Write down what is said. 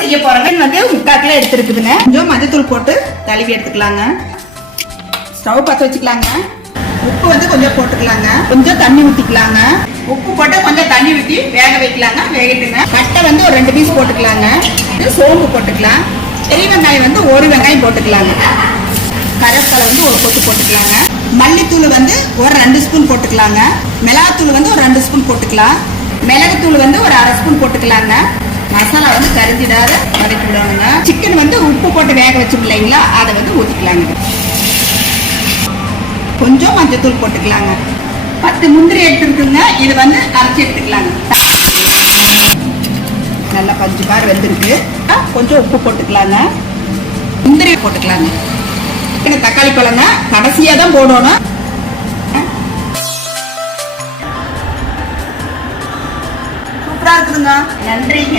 செய்ய போறேங்க. வந்து 3/4 கிலோ எடுத்துருக்குதுங்க. கொஞ்சம் மஞ்சத்தூள் போட்டு தழுவி எடுத்துக்கலாங்க. ஸ்டவ் பற்ற வச்சுக்கலாங்க. உப்பு வந்து கொஞ்சம் போட்டுக்கலாங்க. கொஞ்சம் தண்ணி ஊற்றிக்கலாங்க. உப்பு போட்டு கொஞ்சம் தண்ணி ஊற்றி வேக வைக்கலாங்க. வேகட்டுங்க. பட்டை வந்து ஒரு 2 பீஸ் போட்டுக்கலாங்க. சோம்பு போட்டுக்கலாம். பெரிய வெங்காயம் வந்து 1 வெங்காயம் போட்டுக்கலாங்க. கருவேப்பிலை வந்து ஒரு கொத்து போட்டுக்கலாங்க. மல்லித்தூள் வந்து ஒரு 2 ஸ்பூன் போட்டுக்கலாங்க. மிளகாத்தூள் வந்து ஒரு 2 ஸ்பூன் போட்டுக்கலாம். மிளகுத்தூள் வந்து ஒரு 1/2 ஸ்பூன் போட்டுக்கலாங்க. மசாலா வந்து கரிஞ்சிடாத வதக்கி விடணுங்க. சிக்கன் வந்து உப்பு போட்டு வேக வச்சோம் இல்லைங்களா, அதை வந்து ஊற்றிக்கலாங்க. கொஞ்சம் மஞ்சத்தூள் போட்டுக்கலாங்க. 10 முந்திரி எடுத்துருக்குங்க. இது வந்து அரைச்சி எடுத்துக்கலாங்க. நல்லா பஞ்சு பார் வெந்திருக்கு. கொஞ்சம் உப்பு போட்டுக்கலாங்க. முந்திரி போட்டுக்கலாங்க. தக்காளி பழங்க கடைசியா தான் போடணும். சூப்பரா இருக்குதுங்க. நன்றிங்க.